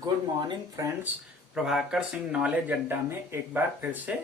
Good morning friends. Prabhakar Singh knowledge अड्डा में एक बार फिर से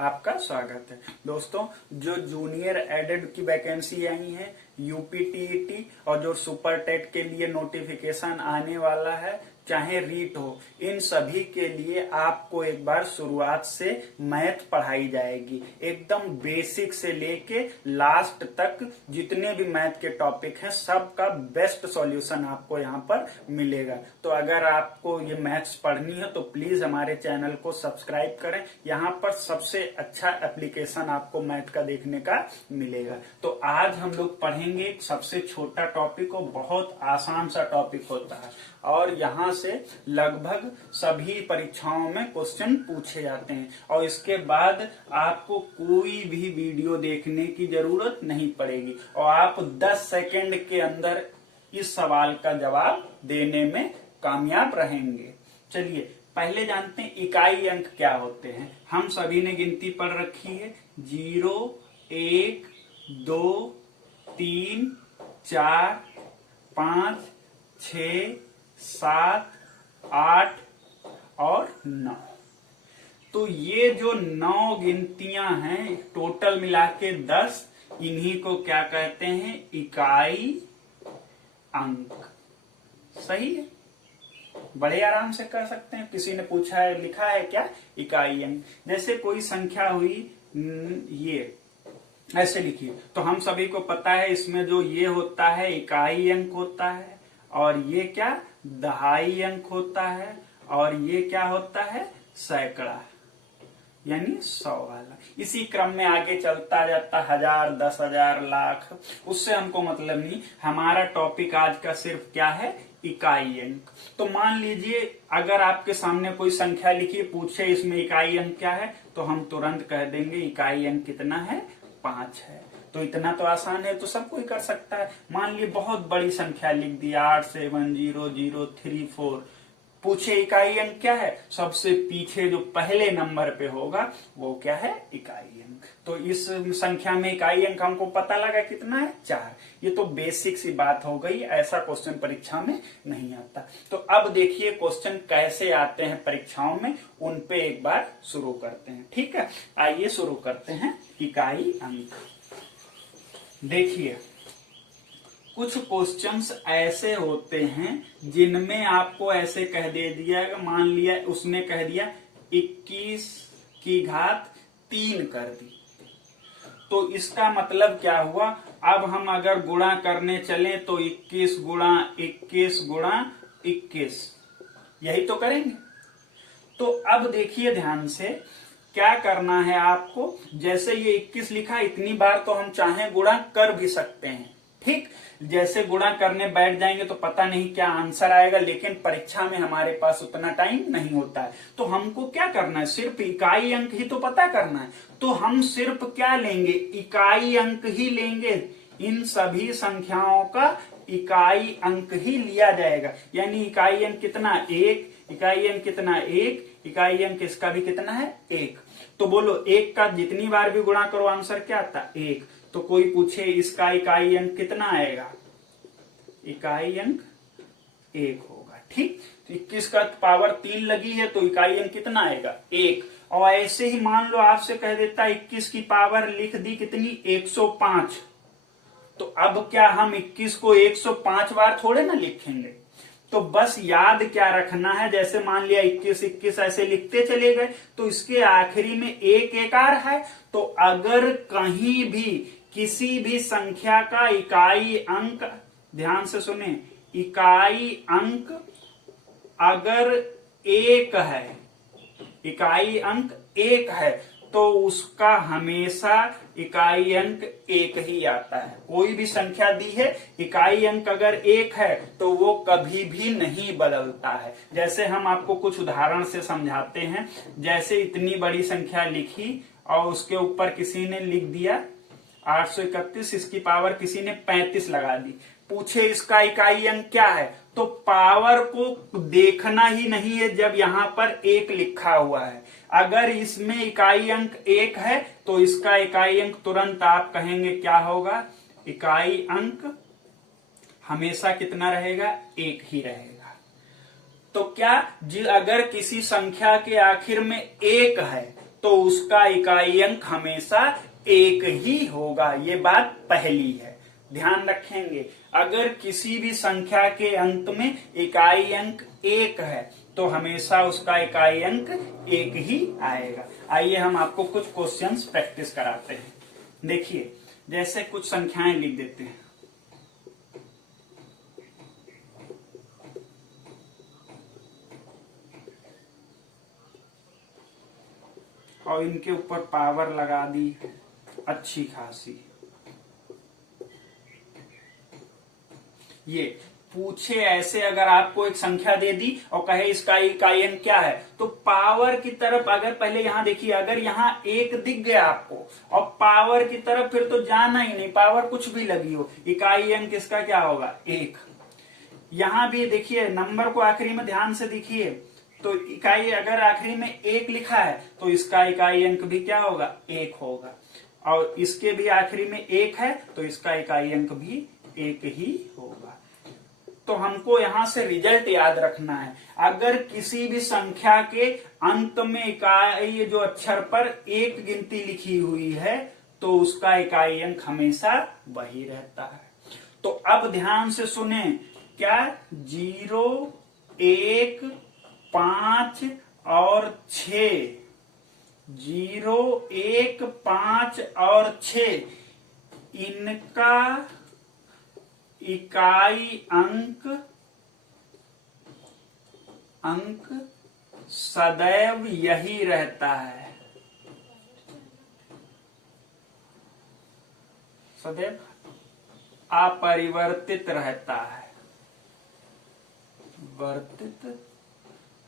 आपका स्वागत है। दोस्तों, जो जूनियर एडेड की वैकेंसी आई है, यूपीटीईटी और जो सुपर टेट के लिए नोटिफिकेशन आने वाला है, चाहे रीट हो, इन सभी के लिए आपको एक बार शुरुआत से मैथ पढ़ाई जाएगी। एकदम बेसिक से लेके लास्ट तक जितने भी मैथ के टॉपिक हैं, सबका बेस्ट सॉल्यूशन आपको यहाँ पर मिलेगा। तो अगर आपको ये मैथ्स पढ़नी है तो प्लीज हमारे चैनल को सब्सक्राइब करें। यहाँ पर सबसे अच्छा एप्लीकेशन आपको मैथ का देखने का मिलेगा। तो आज हम लोग पढ़ेंगे एक सबसे छोटा टॉपिक और बहुत आसान सा टॉपिक होता है, और यहाँ से लगभग सभी परीक्षाओं में क्वेश्चन पूछे जाते हैं, और इसके बाद आपको कोई भी वीडियो देखने की जरूरत नहीं पड़ेगी और आप 10 सेकंड के अंदर इस सवाल का जवाब देने में कामयाब रहेंगे। चलिए पहले जानते हैं इकाई अंक क्या होते हैं। हम सभी ने गिनती पढ़ रखी है, 0, 1, 2, 3, 4, 5, 6, 7, 8 और 9। तो ये जो 9 गिनतियां हैं, टोटल मिला के 10, इन्हीं को क्या कहते हैं? इकाई अंक। सही है, बड़े आराम से कर सकते हैं। किसी ने पूछा है, लिखा है क्या? इकाई अंक। जैसे कोई संख्या हुई, ये ऐसे लिखिए, तो हम सभी को पता है इसमें जो ये होता है इकाई अंक होता है, और ये क्या? दहाई अंक होता है, और ये क्या होता है? सैकड़ा, यानी 100 वाला। इसी क्रम में आगे चलता जाता, 1000, 10,000, लाख, उससे हमको मतलब नहीं। हमारा टॉपिक आज का सिर्फ क्या है? इकाई अंक। तो मान लीजिए अगर आपके सामने कोई संख्या लिखी, पूछे इसमें इकाई अंक क्या है, तो हम तुरंत कह देंगे इकाई अंक कितना है? 5 है। तो इतना तो आसान है, तो सब कोई कर सकता है। मान लीजिए बहुत बड़ी संख्या लिख दी, 870034, पूछे इकाई अंक क्या है? सबसे पीछे जो पहले नंबर पे होगा वो क्या है? इकाई अंक। तो इस संख्या में इकाई अंक हमको पता लगा कितना है? 4। ये तो बेसिक सी बात हो गई, ऐसा क्वेश्चन परीक्षा में नहीं आता। तो अब देखिए क्वेश्चन कैसे आते हैं परीक्षाओं में, उन पे एक बार शुरू करते हैं। ठीक है, आइए शुरू करते हैं। इकाई अंक देखिए, कुछ क्वेश्चंस ऐसे होते हैं जिनमें आपको ऐसे कह दे दिया, मान लिया उसने कह दिया 21 की घात 3 कर दी, तो इसका मतलब क्या हुआ? अब हम अगर गुणा करने चलें तो 21 गुणा 21 गुणा 21, यही तो करेंगे। तो अब देखिए ध्यान से, क्या करना है आपको? जैसे ये 21 लिखा, इतनी बार तो हम चाहें गुणा कर भी सकते हैं। ठीक, जैसे गुणा करने बैठ जाएंगे तो पता नहीं क्या आंसर आएगा, लेकिन परीक्षा में हमारे पास उतना टाइम नहीं होता है। तो हमको क्या करना है? सिर्फ इकाई अंक ही तो पता करना है। तो हम सिर्फ क्या लेंगे? इकाई अंक ही लेंगे। इन सभी संख्याओं का इकाई अंक ही लिया जाएगा। यानी इकाई अंक कितना? 1। इकाई अंक कितना? 1। इकाई अंक इसका भी कितना है? 1। तो बोलो 1 का जितनी बार भी गुणा करो आंसर क्या आता? 1। तो कोई पूछे इसका इकाई अंक कितना आएगा? इकाई अंक 1 होगा। ठीक, तो 21 का पावर 3 लगी है, तो इकाई अंक कितना आएगा? 1। और ऐसे ही मान लो आपसे कह देता 21 की पावर लिख दी कितनी? 105। तो अब क्या हम 21 को 105 बार थोड़े ना लिखेंगे। तो बस याद क्या रखना है, जैसे मान लिया 21 21 ऐसे लिखते चले गए, तो इसके आखिरी में एक एकार है। तो अगर कहीं भी किसी भी संख्या का इकाई अंक, ध्यान से सुने, इकाई अंक अगर 1 है, इकाई अंक 1 है, तो उसका हमेशा इकाई अंक 1 ही आता है। कोई भी संख्या दी है, इकाई अंक अगर 1 है तो वो कभी भी नहीं बदलता है। जैसे हम आपको कुछ उदाहरण से समझाते हैं। जैसे इतनी बड़ी संख्या लिखी और उसके ऊपर किसी ने लिख दिया 831, इसकी पावर किसी ने 35 लगा दी। पूछे इसका इकाई अंक क्या है, तो पावर को देखना ही नहीं है जब यहाँ पर 1 लिखा हुआ है। अगर इसमें इकाई अंक 1 है तो इसका इकाई अंक तुरंत आप कहेंगे क्या होगा? इकाई अंक हमेशा कितना रहेगा? 1 ही रहेगा। तो क्या अगर किसी संख्या के आखिर में एक है तो उसका इकाई अंक हमेशा एक ही होगा। ये बात पहली है, ध्यान रखेंगे। अगर किसी भी संख्या के अंत में इकाई अंक एक है तो हमेशा उसका इकाई अंक एक ही आएगा। आइए हम आपको कुछ क्वेश्चंस प्रैक्टिस कराते हैं। देखिए, जैसे कुछ संख्याएं लिख देते हैं। और इनके ऊपर पावर लगा दी अच्छी खासी। ये पूछे ऐसे, अगर आपको एक संख्या दे दी और कहे इसका इकाई अंक क्या है, तो पावर की तरफ अगर पहले यहां देखिए, अगर यहां एक दिख गया आपको और पावर की तरफ फिर तो जाना ही नहीं, पावर कुछ भी लगी हो, इकाई अंक इसका क्या होगा? एक। यहां भी देखिए, नंबर को आखिरी में ध्यान से देखिए, तो इकाई अगर आखिरी में एक लिखा है तो इसका इकाई अंक भी क्या होगा? एक होगा। और इसके भी आखिरी में एक है तो इसका इकाई अंक भी एक ही होगा। तो हमको यहां से रिजल्ट याद रखना है। अगर किसी भी संख्या के अंत में इकाई जो अक्षर पर एक गिनती लिखी हुई है तो उसका इकाई अंक हमेशा वही रहता है। तो अब ध्यान से सुने, क्या 0, 1, 5 और 6, 0, 1, 5 और 6 इनका इकाई अंक सदैव यही रहता है, सदैव अपरिवर्तित रहता है, वर्तित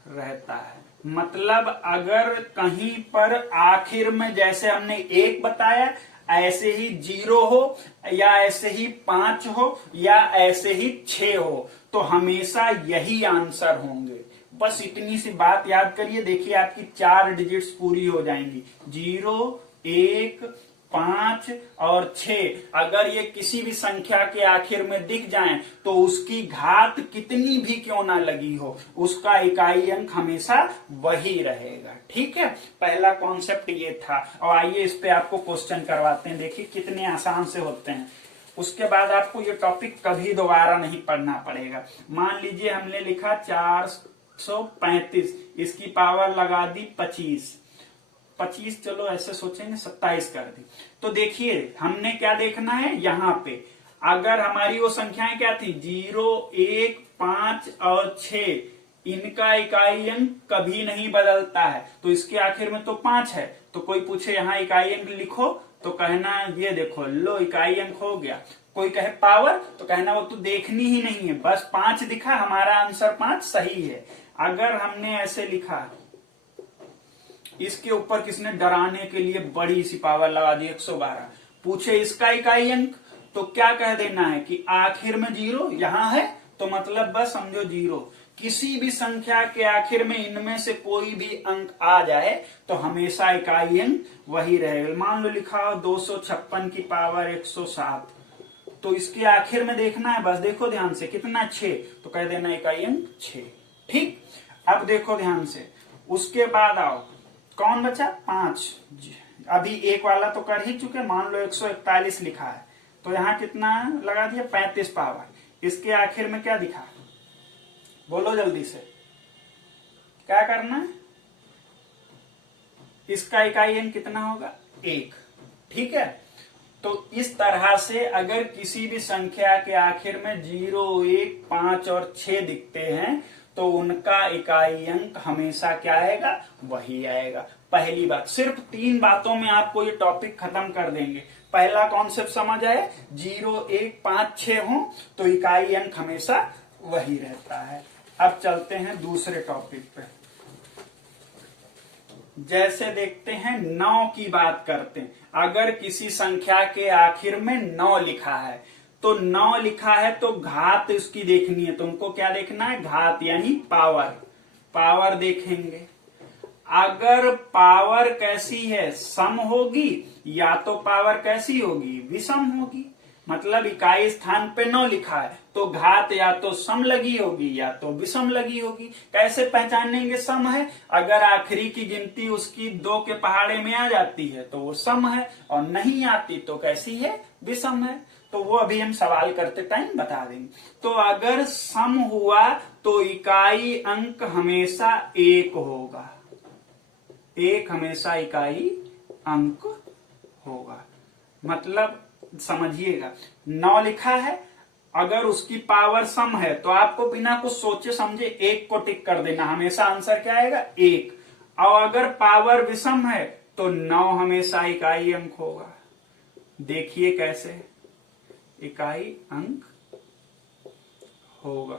रहता है। मतलब अगर कहीं पर आखिर में जैसे हमने एक बताया, ऐसे ही 0 हो या ऐसे ही 5 हो या ऐसे ही 6 हो, तो हमेशा यही आंसर होंगे। बस इतनी सी बात याद करिए, देखिए आपकी 4 डिजिट्स पूरी हो जाएंगी। 0, 1, 5 और 6 अगर ये किसी भी संख्या के आखिर में दिख जाएं तो उसकी घात कितनी भी क्यों ना लगी हो, उसका इकाई अंक हमेशा वही रहेगा। ठीक है, पहला कॉन्सेप्ट ये था। और आइए इस पे आपको क्वेश्चन करवाते हैं, देखिए कितने आसान से होते हैं। उसके बाद आपको ये टॉपिक कभी दोबारा नहीं पढ़ना पड़ेगा। मान लीजिए हमने लिखा 435, इसकी पावर लगा दी 25, चलो ऐसे सोचेंगे 27 कर दी। तो देखिए हमने क्या देखना है, यहाँ पे अगर हमारी वो संख्याएं क्या थी, 0, 1, 5 और 6, इनका इकाई अंक कभी नहीं बदलता है। तो इसके आखिर में तो 5 है, तो कोई पूछे यहाँ इकाई अंक लिखो तो कहना ये देखो, लो इकाई अंक हो गया। कोई कहे पावर तो कहना वो तो देखनी ही नहीं है, बस 5 दिखा, हमारा आंसर 5 सही है। अगर हमने ऐसे लिखा, इसके ऊपर किसने डराने के लिए बड़ी सी पावर लगा दी 112, पूछे इसका इकाई अंक, तो क्या कह देना है कि आखिर में 0 यहां है तो मतलब बस समझो 0। किसी भी संख्या के आखिर में इनमें से कोई भी अंक आ जाए तो हमेशा इकाई अंक वही रहेगा। मान लो लिखा हो 256 की पावर 107, तो इसके आखिर में देखना है, बस देखो ध्यान से कितना 6, तो कह देना इकाई अंक 6। ठीक, अब देखो ध्यान से, उसके बाद आओ कौन बचा 5। अभी एक वाला तो कर ही चुके, मान लो 141 लिखा है तो यहाँ कितना लगा दिया 35 पावर। इसके आखिर में क्या दिखा, बोलो जल्दी से, क्या करना है, इसका इकाई अंक कितना होगा 1। ठीक है, तो इस तरह से अगर किसी भी संख्या के आखिर में 0, 1, 5 और 6 दिखते हैं तो उनका इकाई अंक हमेशा क्या आएगा, वही आएगा। पहली बात, सिर्फ 3 बातों में आपको ये टॉपिक खत्म कर देंगे। पहला कॉन्सेप्ट समझ आए, 0, 1, 5, 6 हो तो इकाई अंक हमेशा वही रहता है। अब चलते हैं दूसरे टॉपिक पे। जैसे देखते हैं 9 की बात करते हैं। अगर किसी संख्या के आखिर में 9 लिखा है तो 9 लिखा है तो घात उसकी देखनी है, तुमको क्या देखना है, घात यानी पावर देखेंगे। अगर पावर कैसी है, सम होगी, या तो पावर कैसी होगी, विषम होगी। मतलब इकाई स्थान पे 9 लिखा है तो घात या तो सम लगी होगी या तो विषम लगी होगी। कैसे पहचानेंगे सम है? अगर आखिरी की गिनती उसकी 2 के पहाड़े में आ जाती है तो वो सम है, और नहीं आती तो कैसी है? विषम है। तो वो अभी हम सवाल करते टाइम बता देंगे। तो अगर सम हुआ तो इकाई अंक हमेशा 1 होगा, 1 हमेशा इकाई अंक होगा। मतलब समझिएगा, 9 लिखा है, अगर उसकी पावर सम है तो आपको बिना कुछ सोचे समझे 1 को टिक कर देना, हमेशा आंसर क्या आएगा? 1। और अगर पावर विषम है तो 9 हमेशा इकाई अंक होगा। देखिए कैसे इकाई अंक होगा।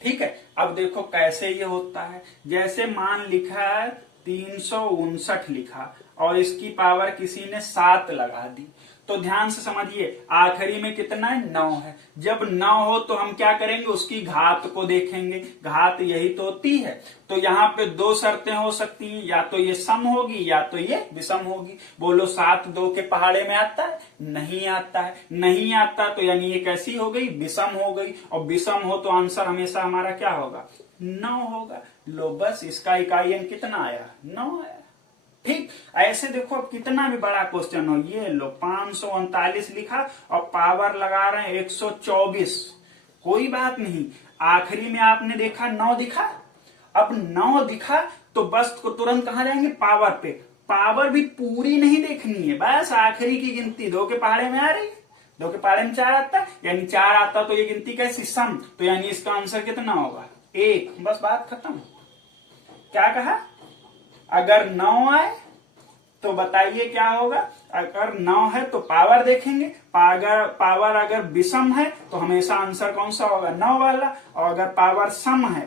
ठीक है, अब देखो कैसे ये होता है। जैसे मान लिखा है 359 लिखा और इसकी पावर किसी ने 7 लगा दी, तो ध्यान से समझिए आखिरी में कितना है? 9 है। जब 9 हो तो हम क्या करेंगे? उसकी घात को देखेंगे, घात यही तो होती है। तो यहाँ पे 2 शर्तें हो सकती हैं, या तो ये सम होगी या तो ये विषम होगी। बोलो 7 2 के पहाड़े में आता है? नहीं आता है। नहीं आता तो यानी ये कैसी हो गई? विषम हो गई। और विषम हो तो आंसर हमेशा हमारा क्या होगा? 9 होगा। लो बस, इसका इकाई अंक कितना आया? 9 आया। ठीक, ऐसे देखो अब कितना भी बड़ा क्वेश्चन हो, ये लो 539 लिखा और पावर लगा रहे हैं 124, कोई बात नहीं। आखिरी में आपने देखा 9 दिखा, अब 9 दिखा तो बस को तुरंत कहां जाएंगे? पावर पे। पावर भी पूरी नहीं देखनी है, बस आखिरी की गिनती 2 के पहाड़े में आ रही है, 2 के पहाड़े में 4 आता है, यानी 4 आता तो ये गिनती कैसी? सम। तो यानी इसका आंसर कितना होगा? 1। बस बात खत्म। क्या कहा? अगर 9 आए तो बताइए क्या होगा? अगर 9 है तो पावर देखेंगे, पावर अगर विषम है तो हमेशा आंसर कौन सा होगा? 9 वाला, और अगर पावर सम है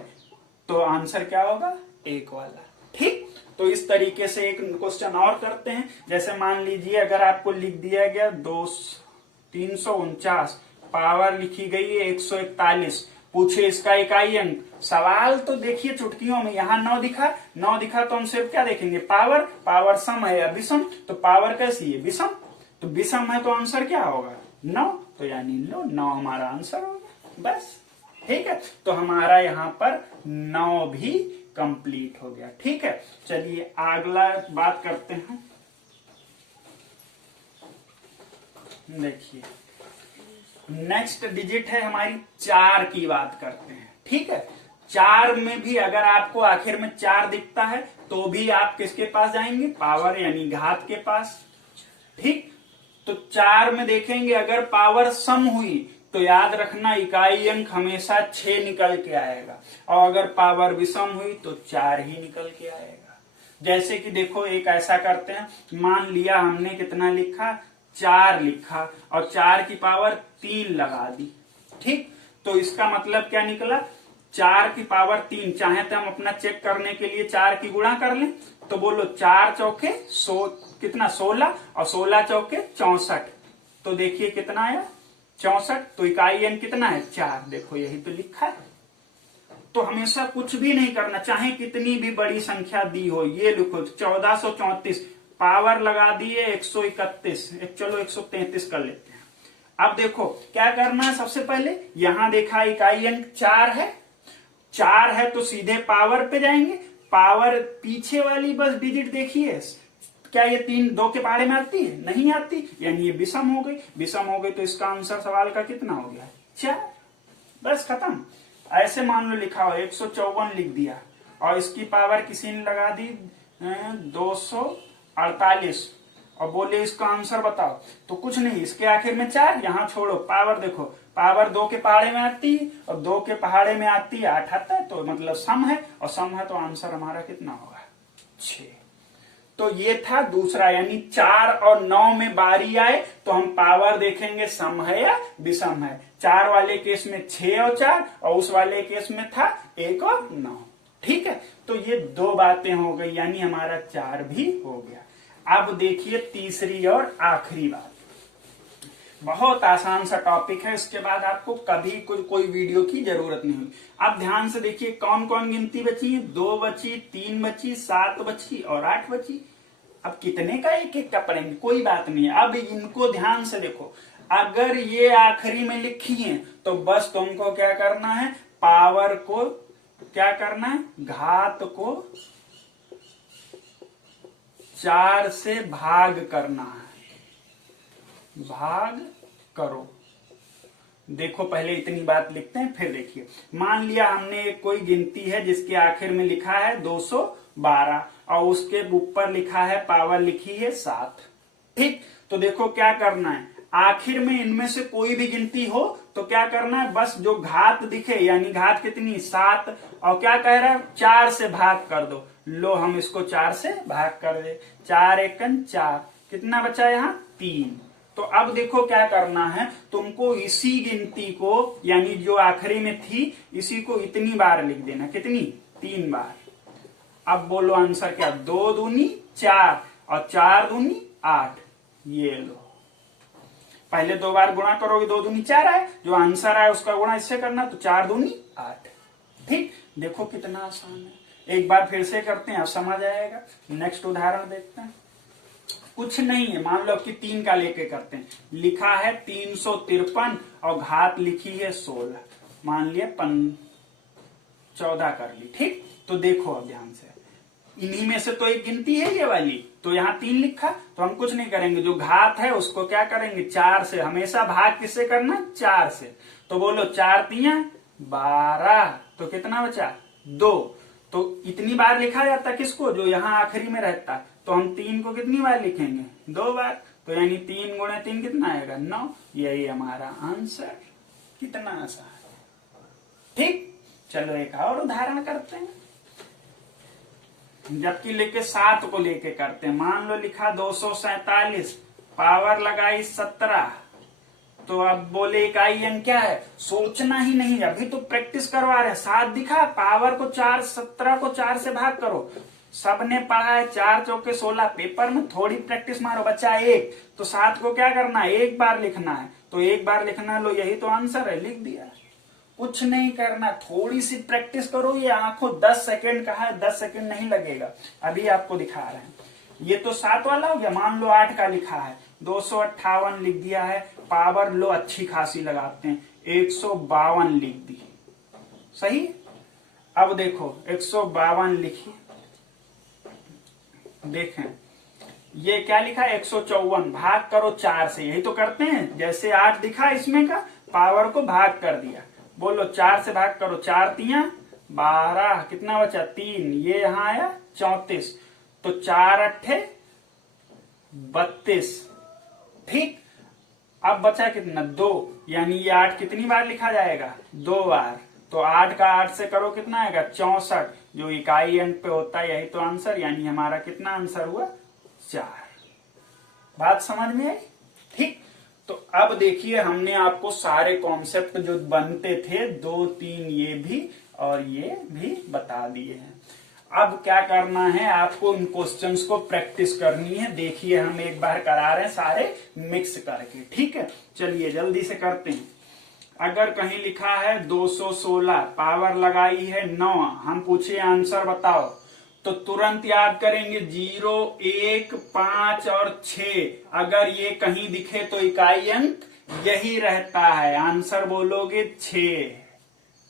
तो आंसर क्या होगा? 1 वाला। ठीक, तो इस तरीके से एक क्वेश्चन और करते हैं। जैसे मान लीजिए अगर आपको लिख दिया गया 349, पावर लिखी गई है 141, पूछे इसका इकाई अंक। सवाल तो देखिए चुटकियों में, यहाँ 9 दिखा तो हम सिर्फ क्या देखेंगे? पावर। पावर सम है या विषम? तो पावर कैसी है? विषम। तो विषम है तो आंसर क्या होगा? 9। तो यानी लो 9 हमारा आंसर होगा। बस ठीक है, तो हमारा यहाँ पर 9 भी कंप्लीट हो गया। ठीक है, चलिए अगला बात करते हैं। देखिए नेक्स्ट डिजिट है हमारी 4 की बात करते हैं। ठीक है, 4 में भी अगर आपको आखिर में 4 दिखता है तो भी आप किसके पास जाएंगे? पावर यानी घात के पास। ठीक, तो 4 में देखेंगे अगर पावर सम हुई तो याद रखना इकाई अंक हमेशा 6 निकल के आएगा, और अगर पावर विषम हुई तो 4 ही निकल के आएगा। जैसे कि देखो एक ऐसा करते हैं, मान लिया हमने कितना लिखा? 4 लिखा और 4 की पावर 3 लगा दी। ठीक, तो इसका मतलब क्या निकला? 4 की पावर 3, चाहे तो हम अपना चेक करने के लिए 4 की गुणा कर लें, तो बोलो 4 चौके कितना? 16, और 16 चौके 64। तो देखिए कितना आया? 64। तो इकाई अंक कितना है? 4। देखो यही तो लिखा है। तो हमेशा कुछ भी नहीं करना, चाहे कितनी भी बड़ी संख्या दी हो। ये लिखो 1434, पावर लगा दिए 131, चलो 133 कर लेते हैं। अब देखो क्या करना है? सबसे पहले यहां देखा इकाई अंक 4 है, 4 है तो सीधे पावर पे जाएंगे। पावर पीछे वाली बस डिजिट देखिए, क्या ये 3 2 के पहाड़े में आती है? नहीं आती, यानी ये विषम हो गई। विषम हो गई तो इसका आंसर सवाल का कितना हो गया? 4। बस खत्म। ऐसे मान लो लिखा हो 154 लिख दिया और इसकी पावर किसी ने लगा दी 248 और बोले इसका आंसर बताओ, तो कुछ नहीं, इसके आखिर में 4, यहाँ छोड़ो, पावर देखो, पावर 2 के पहाड़े में आती है और 2 के पहाड़े में आती है 8 आता है, तो मतलब सम है, और सम है तो आंसर हमारा कितना होगा? 6। तो ये था दूसरा, यानी 4 और 9 में बारी आए तो हम पावर देखेंगे सम है या विषम है। 4 वाले केस में 6 और 4, और उस वाले केस में था 1 और 9। ठीक है, तो ये 2 बातें हो गई, यानी हमारा 4 भी हो गया। अब देखिए तीसरी और आखिरी बात, बहुत आसान सा टॉपिक है, इसके बाद आपको कभी कोई वीडियो की जरूरत नहीं होगी। आप ध्यान से देखिए कौन कौन गिनती बची है? 2 बची, 3 बची, 7 बची और 8 बची। अब कितने का एक एक का पढ़ेंगे, कोई बात नहीं है। अब इनको ध्यान से देखो, अगर ये आखिरी में लिखी है तो बस तुमको क्या करना है, पावर को क्या करना है, घात को 4 से भाग करना है, भाग करो। देखो पहले इतनी बात लिखते हैं फिर देखिए। मान लिया हमने एक कोई गिनती है जिसके आखिर में लिखा है 212 और उसके ऊपर लिखा है पावर लिखी है 7। ठीक, तो देखो क्या करना है, आखिर में इनमें से कोई भी गिनती हो तो क्या करना है, बस जो घात दिखे, यानी घात कितनी 7 और क्या कह रहा है 4 से भाग कर दो। लो हम इसको 4 से भाग कर दे, 4 एकन 4, कितना बचा यहाँ 3। तो अब देखो क्या करना है, तुमको इसी गिनती को यानी जो आखिरी में थी इसी को इतनी बार लिख देना, कितनी 3 बार। अब बोलो आंसर क्या, 2 दूनी 4 और 4 दूनी 8। ये लो, पहले 2 बार गुणा करोगे 2 दूनी 4 आए, जो आंसर आए उसका गुणा इससे करना, तो 4 दूनी 8। ठीक, देखो कितना आसान है। एक बार फिर से करते हैं, अब समझ आएगा। नेक्स्ट उदाहरण देखते हैं। कुछ नहीं है, मान लो कि 3 का लेके करते हैं। लिखा है 353 और घात लिखी है 16, मान लिया 14 कर ली। ठीक, तो देखो अब ध्यान से, इन्हीं में से तो एक गिनती है ये वाली, तो यहाँ 3 लिखा, तो हम कुछ नहीं करेंगे, जो घात है उसको क्या करेंगे 4 से, हमेशा भाग किससे करना 4 से। तो बोलो 4 तिया 12, तो कितना बचा 2। तो इतनी बार लिखा जाता किसको, जो यहाँ आखिरी में रहता है, तो हम 3 को कितनी बार लिखेंगे 2 बार, तो यानी 3 गुणे 3 कितना आएगा 9। यही हमारा आंसर, कितना आसान। ठीक, चलो एक और उदाहरण करते हैं, जबकि लेके 7 को लेके करते हैं। मान लो लिखा 247, पावर लगाई 17, तो अब बोले इकाई अंक क्या है, सोचना ही नहीं, अभी तो प्रैक्टिस करवा रहे हैं। 7 दिखा, पावर को 4, 17 को 4 से भाग करो, सबने पढ़ा है 4 चौके 16, पेपर में थोड़ी प्रैक्टिस मारो। बच्चा 1, तो 7 को क्या करना है 1 बार लिखना है, तो 1 बार लिखना, लो यही तो आंसर है, लिख दिया। कुछ नहीं करना, थोड़ी सी प्रैक्टिस करो। ये आंखों 10 सेकेंड का है, 10 सेकेंड नहीं लगेगा, अभी आपको दिखा रहे हैं। ये तो 7 वाला हो गया। मान लो 8 का लिखा है 258 लिख दिया है, पावर लो अच्छी खासी लगाते हैं 152 लिख दी, सही। अब देखो 152 लिखिए, देखें ये क्या लिखा है 154, भाग करो 4 से, यही तो करते हैं। जैसे 8 दिखा इसमें का, पावर को भाग कर दिया, बोलो 4 से भाग करो, 4 तिया 12, कितना बचा 3, ये यहाँ आया 34, तो 4 अट्ठे 32। ठीक, अब बचा कितना 2, यानी ये 8 कितनी बार लिखा जाएगा 2 बार, तो 8 का 8 से करो कितना आएगा 64, जो इकाई अंक पे होता है, यही तो आंसर, यानी हमारा कितना आंसर हुआ 4। बात समझ में आई। ठीक, तो अब देखिए हमने आपको सारे कॉन्सेप्ट जो बनते थे 2, 3 ये भी और ये भी बता दिए हैं। अब क्या करना है, आपको इन क्वेश्चंस को प्रैक्टिस करनी है। देखिए हम एक बार करा रहे हैं सारे मिक्स करके, ठीक है। चलिए जल्दी से करते हैं। अगर कहीं लिखा है 216, पावर लगाई है 9, हम पूछे आंसर बताओ, तो तुरंत याद करेंगे 0, 1, 5 और 6। अगर ये कहीं दिखे तो इकाई अंक यही रहता है, आंसर बोलोगे 6।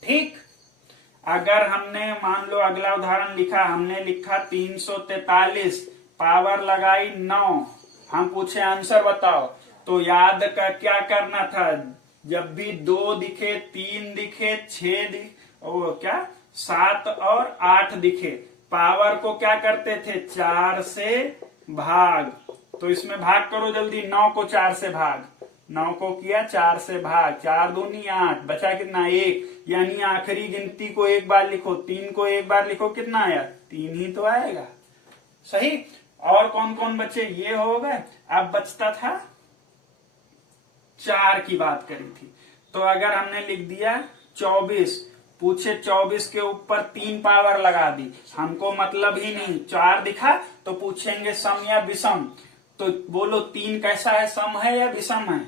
ठीक, अगर हमने मान लो अगला उदाहरण लिखा, हमने लिखा 343, पावर लगाई 9, हम पूछे आंसर बताओ, तो याद कर क्या करना था, जब भी 2 दिखे 3 दिखे 6 दिखे और क्या 7 और 8 दिखे, पावर को क्या करते थे 4 से भाग। तो इसमें भाग करो जल्दी, 9 को 4 से भाग, 9 को किया 4 से भाग, 4 दूनी 8, बचा कितना 1, यानी आखिरी गिनती को 1 बार लिखो, 3 को 1 बार लिखो, कितना आया 3 ही तो आएगा, सही। और कौन कौन बचे, ये हो गए। अब बचता था 4 की बात करी थी, तो अगर हमने लिख दिया 24, पूछे 24 के ऊपर 3 पावर लगा दी, हमको मतलब ही नहीं, 4 दिखा तो पूछेंगे सम या विषम, तो बोलो 3 कैसा है, सम है या विषम है,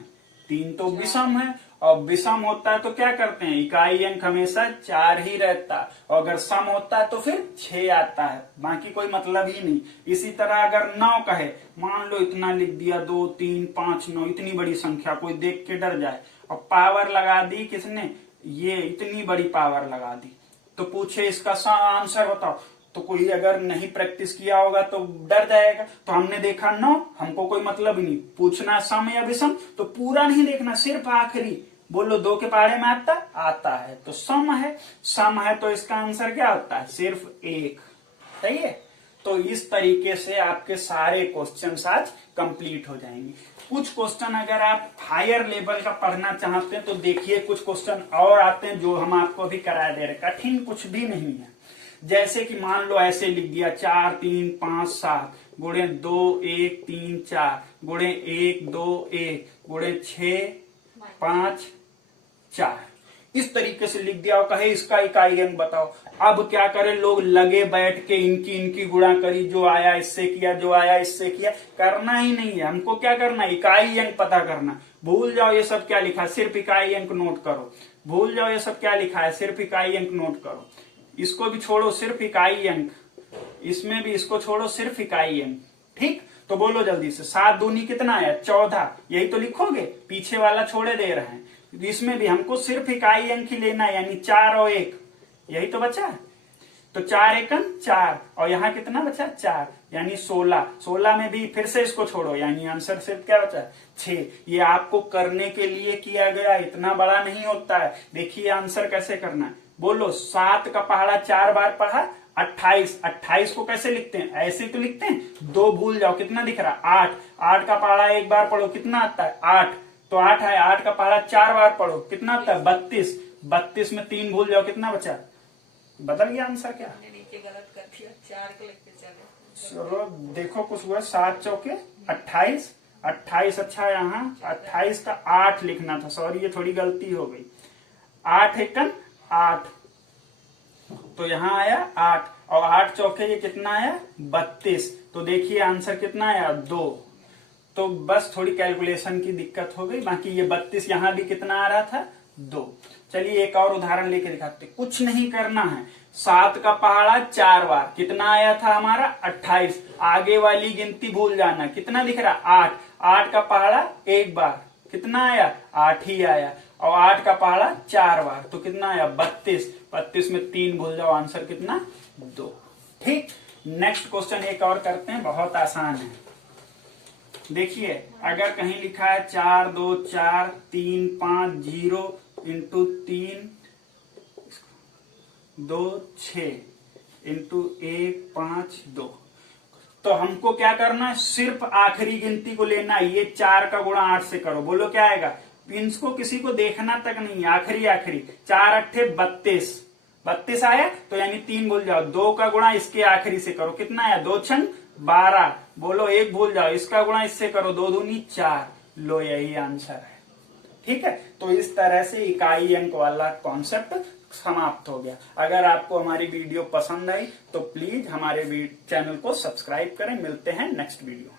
3 तो विषम है, और विषम होता है तो क्या करते हैं, इकाई अंक हमेशा 4 ही रहता है, और अगर सम होता है तो फिर 6 आता है, बाकी कोई मतलब ही नहीं। इसी तरह अगर 9 कहे, मान लो इतना लिख दिया 2 3 5 9, इतनी बड़ी संख्या कोई देख के डर जाए, और पावर लगा दी किसने, ये इतनी बड़ी पावर लगा दी, तो पूछे इसका आंसर बताओ, तो कोई अगर नहीं प्रैक्टिस किया होगा तो डर जाएगा। तो हमने देखा 9, हमको कोई मतलब ही नहीं, पूछना सम या विषम तो पूरा नहीं देखना, सिर्फ आखिरी। बोलो 2 के पहाड़े में आता है तो सम है, सम है तो इसका आंसर क्या होता है, सिर्फ 1। सही है। तो इस तरीके से आपके सारे क्वेश्चन आज कंप्लीट हो जाएंगे। कुछ क्वेश्चन अगर आप हायर लेवल का पढ़ना चाहते हैं तो देखिए, कुछ क्वेश्चन और आते हैं जो हम आपको अभी करा दे रहे, कठिन कुछ भी नहीं है। जैसे कि मान लो ऐसे लिख दिया 4 3 5 7 गुणे 2 1 3 4 गुणे 1 2 1 गुणे 6 5 4, इस तरीके से लिख दिया और कहे इसका इकाई अंक बताओ। अब क्या करें, लोग लगे बैठ के इनकी गुणा करी, जो आया इससे किया, जो आया इससे किया, करना ही नहीं है। हमको क्या करना, इकाई अंक पता करना। भूल जाओ ये सब क्या लिखा है, सिर्फ इकाई अंक नोट करो। भूल जाओ ये सब क्या लिखा है, सिर्फ इकाई अंक नोट करो। इसको भी छोड़ो, सिर्फ इकाई अंक, इसमें भी इसको छोड़ो, सिर्फ इकाई अंक। ठीक, तो बोलो जल्दी से, 7 दूनी कितना आया, 14, यही तो लिखोगे, पीछे वाला छोड़े दे रहे हैं। इसमें भी हमको सिर्फ इकाई अंक ही लेना है, यानी 4 और 1, यही तो बचा है। तो 4 एकम 4, और यहाँ कितना बचा, 4, यानी 16। 16 में भी फिर से इसको छोड़ो, यानी आंसर सिर्फ क्या बचा, 6। ये आपको करने के लिए किया गया, इतना बड़ा नहीं होता है। देखिए आंसर कैसे करना है, बोलो 7 का पहाड़ा 4 बार पढ़ा, 28। 28 को कैसे लिखते हैं, ऐसे तो लिखते हैं, 2 भूल जाओ, कितना दिख रहा, 8। 8 का पहाड़ा 1 बार पढ़ो, कितना आता है, 8। तो 8 है, 8 का पहाड़ा 4 बार पढ़ो, कितना आता है, 32। 32 में 3 भूल जाओ, कितना बचा, बदल गया आंसर क्या, गलत कर दिया, 4 के लेके चले। चलो देखो कुछ हुआ, 7 चौके 28, 28 अच्छा यहाँ 28 का 8 लिखना था, सॉरी ये थोड़ी गलती हो गई। 8 एकम 8, तो यहाँ आया 8, और 8 चौके ये कितना आया, 32। तो देखिए आंसर कितना आया, 2। तो बस थोड़ी कैलकुलेशन की दिक्कत हो गई, बाकी ये 32 यहाँ भी कितना आ रहा था, 2। चलिए एक और उदाहरण लेके दिखाते, कुछ नहीं करना है। 7 का पहाड़ा 4 बार, कितना आया था हमारा, 28। आगे वाली गिनती भूल जाना, कितना दिख रहा, 8। 8 का पहाड़ा 1 बार, कितना आया, 8 ही आया, और 8 का पहाड़ा 4 बार, तो कितना आया, 32। 32 में 3 भूल जाओ, आंसर कितना, 2। ठीक, नेक्स्ट क्वेश्चन एक और करते हैं, बहुत आसान है। देखिए अगर कहीं लिखा है 4 2 4 3 5 0 इंटू 3 2 6 इंटू 1 5 2, तो हमको क्या करना है, सिर्फ आखिरी गिनती को लेना है। ये 4 का गुणा 8 से करो, बोलो क्या आएगा, इसको किसी को देखना तक नहीं, आखिरी आखिरी। 4 अट्ठे 32, 32 आया, तो यानी 3 भूल जाओ। 2 का गुणा इसके आखिरी से करो, कितना आया, 2 छंग 12, बोलो 1 भूल जाओ, इसका गुणा इससे करो, 2 दूनी 4, लो यही आंसर है। ठीक है, तो इस तरह से इकाई अंक वाला कॉन्सेप्ट समाप्त हो गया। अगर आपको हमारी वीडियो पसंद आई तो प्लीज हमारे चैनल को सब्सक्राइब करें। मिलते हैं नेक्स्ट वीडियो।